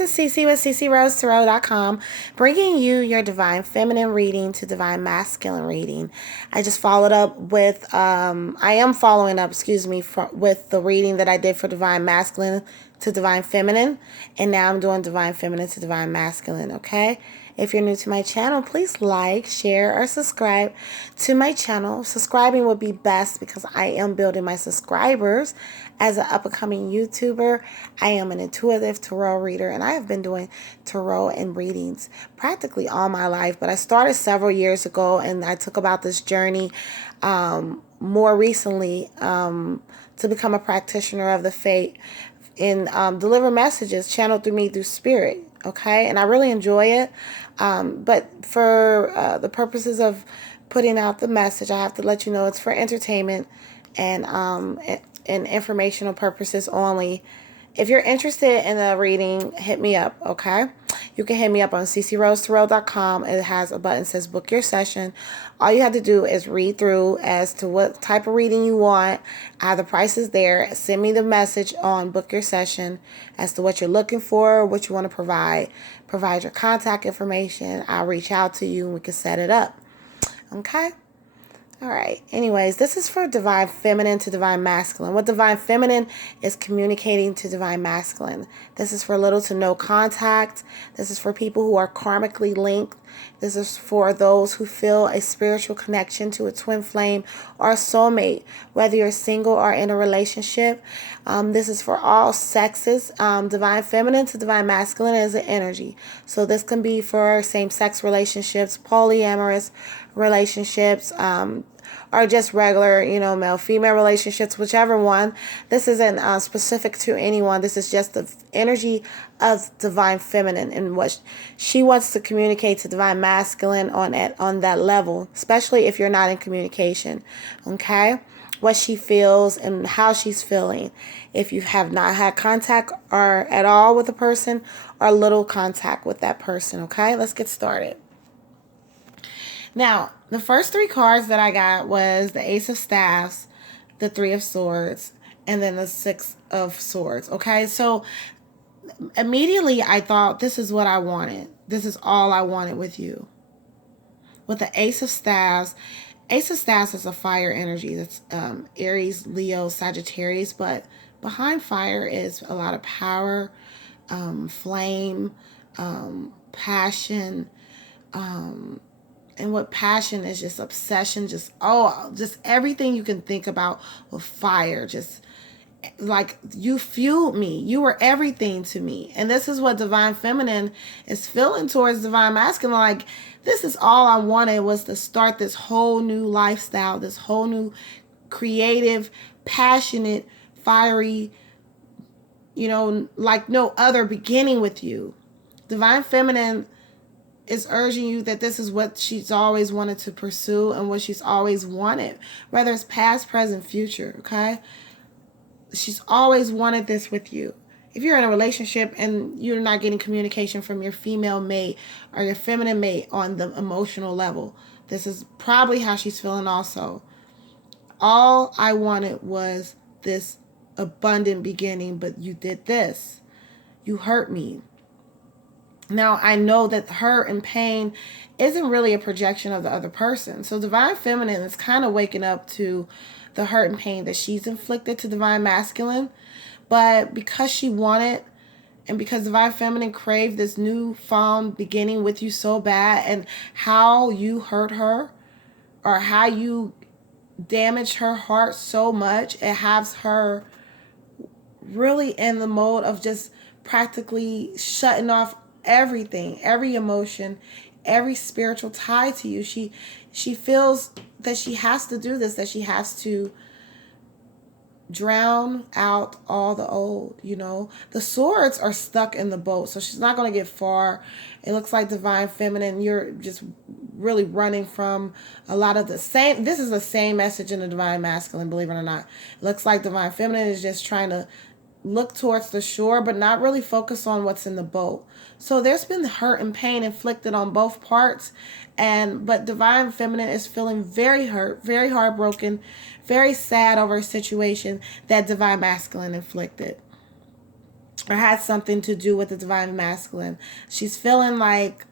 this is Cece with CeCeRoseTarot.com, bringing you your Divine Feminine reading to Divine Masculine reading. I just followed up with, I am following up, with the reading that I did for Divine Masculine to Divine Feminine, and now I'm doing Divine Feminine to Divine Masculine, okay? If you're new to my channel, please like, share, or subscribe to my channel. Subscribing would be best because I am building my subscribers as an up-and-coming YouTuber. I am an intuitive tarot reader, and I have been doing tarot and readings practically all my life. But I started several years ago, and I took about this journey more recently to become a practitioner of the faith and deliver messages channeled through me through spirit. Okay, and I really enjoy it. But for the purposes of putting out the message, I have to let you know it's for entertainment and informational purposes only. If you're interested in the reading, hit me up, okay? You can hit me up on CeCeRoseTarot.com. It has a button that says book your session. All you have to do is read through as to what type of reading you want. I have the prices there. Send me the message on book your session as to what you're looking for, what you want to provide. Provide your contact information. I'll reach out to you and we can set it up. Okay? All right. Anyways, this is for Divine Feminine to Divine Masculine. What Divine Feminine is communicating to Divine Masculine. This is for little to no contact. This is for people who are karmically linked. This is for those who feel a spiritual connection to a twin flame or a soulmate, whether you're single or in a relationship. This is for all sexes. Divine Feminine to Divine Masculine is an energy. So this can be for same-sex relationships, polyamorous relationships, or just regular, male-female relationships, whichever one. This isn't specific to anyone. This is just the energy of Divine Feminine and what she wants to communicate to Divine Masculine on that level, especially if you're not in communication, okay? What she feels and how she's feeling. If you have not had contact or at all with a person or little contact with that person, okay? Let's get started. Now, the first three cards that I got was the Ace of Staffs, the Three of Swords, and then the Six of Swords. Okay, so immediately I thought this is what I wanted. This is all I wanted with you. With the Ace of Staffs is a fire energy. That's Aries, Leo, Sagittarius, but behind fire is a lot of power, flame, passion, and what passion is, just obsession, just everything you can think about with fire. Just like you fueled me. You were everything to me. And this is what Divine Feminine is feeling towards Divine Masculine. Like, this is all I wanted, was to start this whole new lifestyle, this whole new creative, passionate, fiery, like no other beginning with you. Divine Feminine is urging you that this is what she's always wanted to pursue and what she's always wanted, whether it's past, present, future, okay? She's always wanted this with you. If you're in a relationship and you're not getting communication from your female mate or your feminine mate on the emotional level, this is probably how she's feeling also. All I wanted was this abundant beginning, but you did this. You hurt me. Now, I know that hurt and pain isn't really a projection of the other person. So Divine Feminine is kind of waking up to the hurt and pain that she's inflicted to Divine Masculine. But because she wanted, and because Divine Feminine craved this newfound beginning with you so bad, and how you hurt her or how you damaged her heart so much, it has her really in the mode of just practically shutting off everything, every emotion, every spiritual tie to you. She feels that she has to do this, that she has to drown out all the old, The swords are stuck in the boat, so she's not going to get far. It looks like Divine Feminine, you're just really running from a lot of the same. This is the same message in the Divine Masculine, believe it or not. It looks like Divine Feminine is just trying to look towards the shore, but not really focus on what's in the boat. So there's been hurt and pain inflicted on both parts, but Divine Feminine is feeling very hurt, very heartbroken, very sad over a situation that Divine Masculine inflicted. or has something to do with the divine masculine. She's feeling like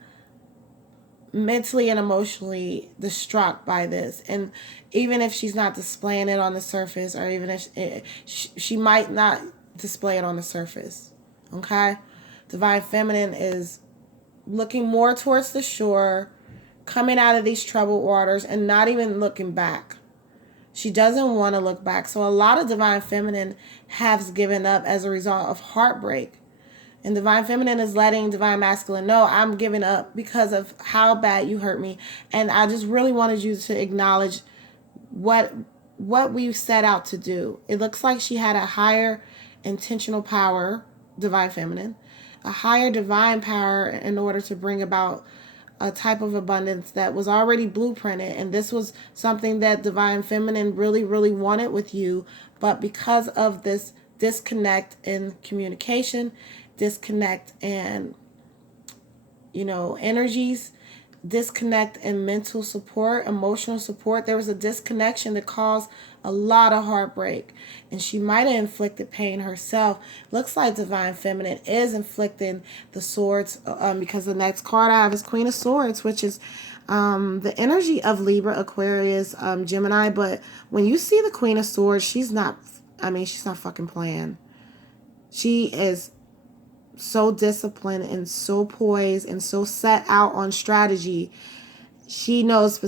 mentally and emotionally distraught by this, and even if she's not displaying it on the surface, or even if she might not display it on the surface, okay, divine feminine is looking more towards the shore, coming out of these troubled waters, and not even looking back. She doesn't want to look back. So a lot of divine feminine has given up as a result of heartbreak. And divine feminine is letting divine masculine know, I'm giving up because of how bad you hurt me. And I just really wanted you to acknowledge what we set out to do. It looks like she had a higher intentional power, divine feminine, a higher divine power in order to bring about a type of abundance that was already blueprinted. And this was something that divine feminine really, really wanted with you. But because of this disconnect in communication, disconnect and, energies, disconnect in mental support, emotional support, there was a disconnection that caused a lot of heartbreak, and she might have inflicted pain herself. Looks like divine feminine is inflicting the swords, because the next card I have is Queen of Swords, which is the energy of Libra, Aquarius, Gemini. But when you see the Queen of Swords, she's not fucking playing. She is so disciplined and so poised and so set out on strategy. She knows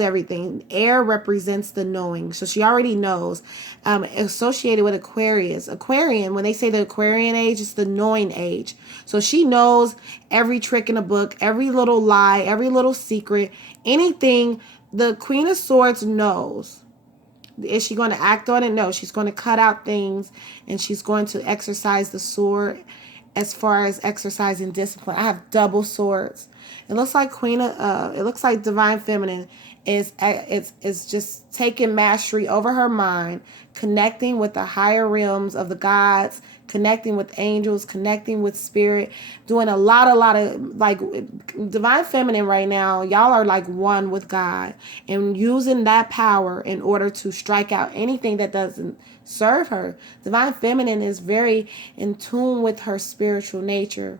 everything. Air represents the knowing, so she already knows. Associated with Aquarian, when they say the Aquarian age, it's the knowing age. So she knows every trick in a book, every little lie, every little secret, anything. The Queen of Swords knows. Is she going to act on it? No, she's going to cut out things, and she's going to exercise the sword as far as exercising discipline. I have double swords. It looks like it looks like divine feminine is just taking mastery over her mind, connecting with the higher realms of the gods, connecting with angels, connecting with spirit, doing a lot of like divine feminine right now. Y'all are like one with God, and using that power in order to strike out anything that doesn't serve her. Divine feminine is very in tune with her spiritual nature.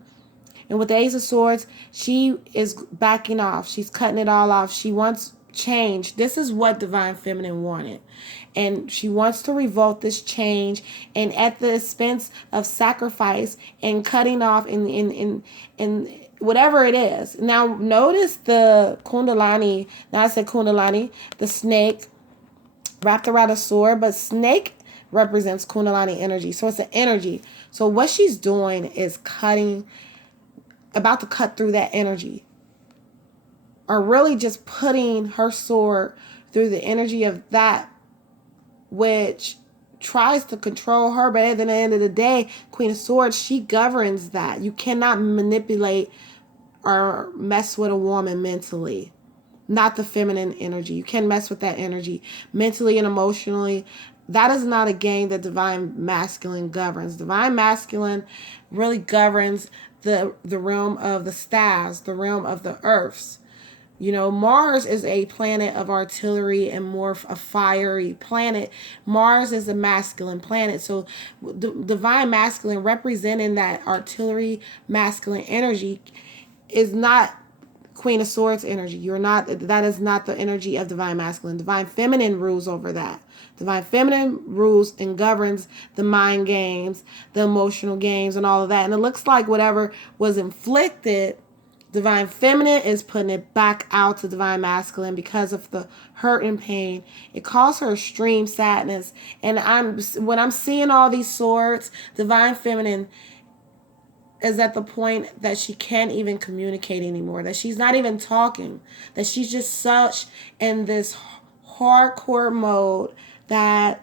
And with the Ace of Swords, she is backing off. She's cutting it all off. She wants change. This is what divine feminine wanted. And she wants to revolt this change, and at the expense of sacrifice and cutting off in whatever it is. Now notice the Kundalini. Now I said Kundalini, the snake wrapped around a sword, but snake represents Kundalini energy. So it's an energy. So what she's doing is about to cut through that energy, or really just putting her sword through the energy of that which tries to control her. But at the end of the day, Queen of Swords, she governs that. You cannot manipulate or mess with a woman mentally. Not the feminine energy. You can mess with that energy mentally and emotionally. That is not a game that divine masculine governs. Divine masculine really governs the realm of the stars, the realm of the earths. Mars is a planet of artillery and more a fiery planet. Mars is a masculine planet. So divine masculine representing that artillery masculine energy is not Queen of Swords energy. That is not the energy of divine masculine. Divine feminine rules over that. Divine feminine rules and governs the mind games, the emotional games, and all of that. And it looks like whatever was inflicted, divine feminine is putting it back out to divine masculine because of the hurt and pain. It caused her extreme sadness. And when I'm seeing all these swords, divine feminine is at the point that she can't even communicate anymore, that she's not even talking, that she's just such in this hardcore mode that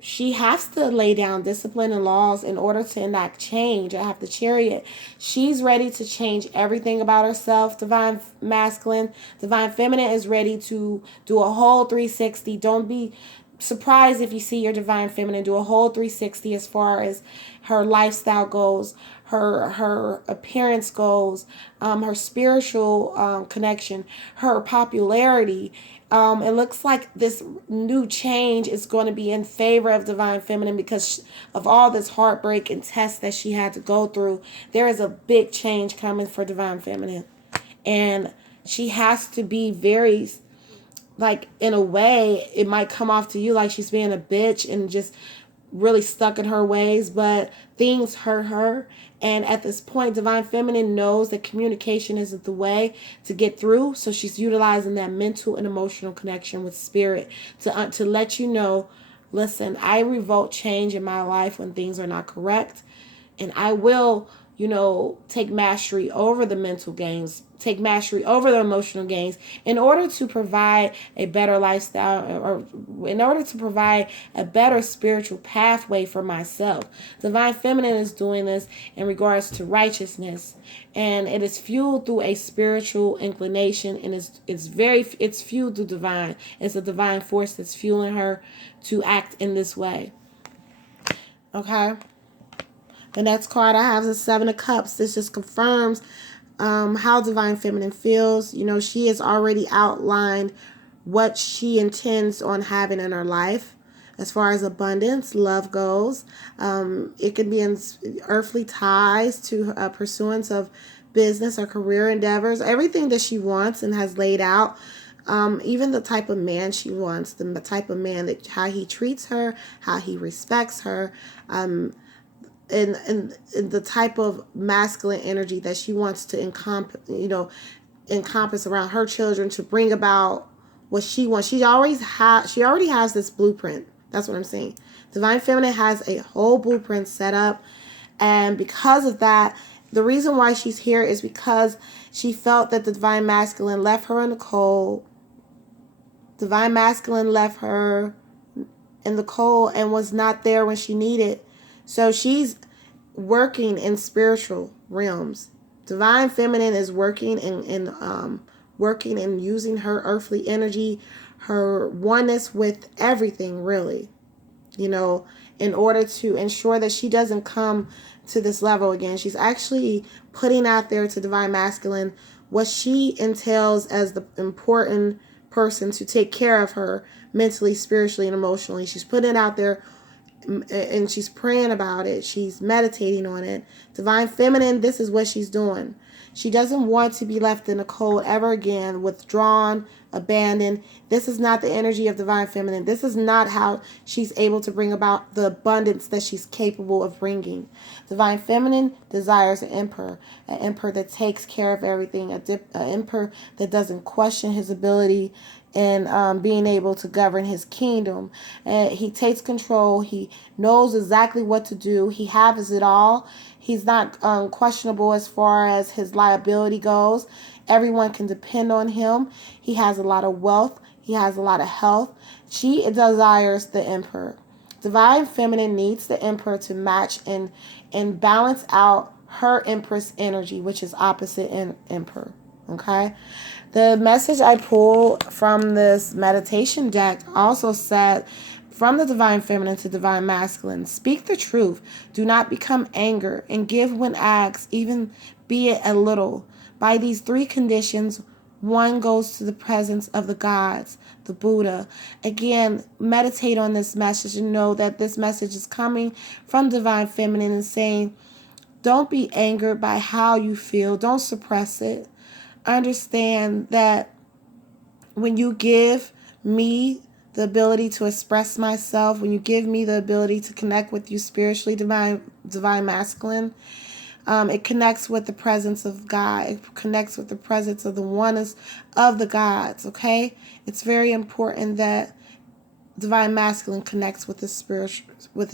she has to lay down discipline and laws in order to enact change. I have the Chariot. She's ready to change everything about herself. Divine masculine. Divine feminine is ready to do a whole 360. Don't be surprised if you see your divine feminine do a whole 360 as far as her lifestyle goes, her appearance goes, her spiritual connection, her popularity. It looks like this new change is going to be in favor of divine feminine because of all this heartbreak and tests that she had to go through. There is a big change coming for divine feminine, and she has to be very, like, in a way it might come off to you like she's being a bitch and just really stuck in her ways, but things hurt her. And at this point, divine feminine knows that communication isn't the way to get through, so she's utilizing that mental and emotional connection with spirit to let you know, listen, I revolt change in my life when things are not correct, and I will, take mastery over the mental gains, take mastery over the emotional gains in order to provide a better lifestyle, or in order to provide a better spiritual pathway for myself. Divine feminine is doing this in regards to righteousness, and it is fueled through a spiritual inclination, and it's fueled through divine. It's a divine force that's fueling her to act in this way. Okay. The next card I have is the Seven of Cups. This just confirms how divine feminine feels. She has already outlined what she intends on having in her life as far as abundance, love goes. It could be in earthly ties to pursuance of business or career endeavors, everything that she wants and has laid out. Even the type of man she wants, the type of man that how he treats her, how he respects her, and the type of masculine energy that she wants to encompass around her children to bring about what she wants. She already has this blueprint. That's what I'm saying. Divine feminine has a whole blueprint set up, and because of that, the reason why she's here is because she felt that the divine masculine left her in the cold. Divine masculine left her in the cold and was not there when she needed. So she's working in spiritual realms. Divine feminine is working working and using her earthly energy, her oneness with everything, really, in order to ensure that she doesn't come to this level again. She's actually putting out there to divine masculine what she entails as the important person to take care of her mentally, spiritually, and emotionally. She's putting it out there, and she's praying about it. She's meditating on it. Divine feminine, this is what she's doing. She doesn't want to be left in the cold ever again, withdrawn, abandoned. This is not the energy of divine feminine. This is not how she's able to bring about the abundance that she's capable of bringing. Divine feminine desires an emperor that takes care of everything, an emperor that doesn't question his ability and being able to govern his kingdom. He takes control. He knows exactly what to do. He has it all. He's not questionable as far as his liability goes. Everyone can depend on him. He has a lot of wealth. He has a lot of health. She desires the emperor. Divine feminine needs the emperor to match and balance out her empress energy, which is opposite emperor. Okay? The message I pulled from this meditation deck also said, from the divine feminine to divine masculine, speak the truth. Do not become anger, and give when asked, even be it a little. By these three conditions, one goes to the presence of the gods, the Buddha. Again, meditate on this message and know that this message is coming from divine feminine and saying, don't be angered by how you feel. Don't suppress it. Understand that when you give me the ability to express myself, when you give me the ability to connect with you spiritually, divine masculine, it connects with the presence of God. It connects with the presence of the oneness of the gods, okay? It's very important that divine masculine connects with the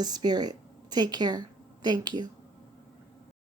spirit. Take care. Thank you.